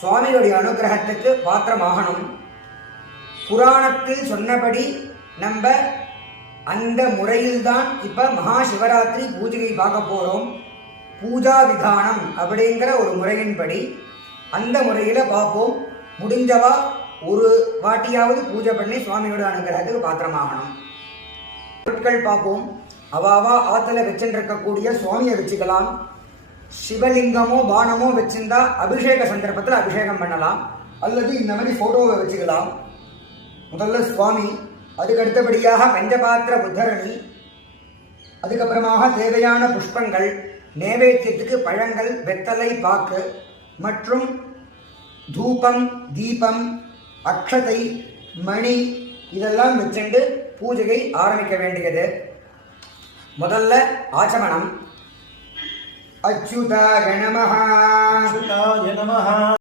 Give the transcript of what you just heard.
சுவாமியுடைய அனுகிரகத்துக்கு பாத்திரமாகணும். புராணத்தில் சொன்னபடி நம்ம அந்த முறையில்தான் இப்ப மகா சிவராத்திரி பூஜையை பார்க்க போறோம். பூஜா விதானம் அப்படிங்கிற ஒரு முறையின்படி அந்த முறையில பார்ப்போம். முடிஞ்சவா ஒரு வாட்டியாவது பூஜை பண்ணி சுவாமியோட அனுகிரகத்துக்கு பாத்திரமாகணும். பொருட்கள் பார்ப்போம். அவாவா ஆத்துல வச்சுருக்கக்கூடிய சுவாமியை வச்சுக்கலாம். சிவலிங்கமோ பானமோ வச்சிருந்தா அபிஷேக சந்தர்ப்பத்தில் அபிஷேகம் பண்ணலாம். அல்லது இந்த மாதிரி போட்டோவை வச்சுக்கலாம். முதல்ல சுவாமி, அதுக்கு அடுத்தபடியாக பஞ்சபாத்திர உத்தரணி, அதுக்கப்புறமாக தேவையான புஷ்பங்கள், நைவேத்தியத்துக்கு பழங்கள், வெத்தலை பாக்கு மற்றும் தூபம், தீபம், அக்ஷதை, மணி இதெல்லாம் வச்சுண்டு பூஜையை ஆரம்பிக்க வேண்டியது. முதல்ல ஆச்சமனம். அச்சுதாய நமஹ.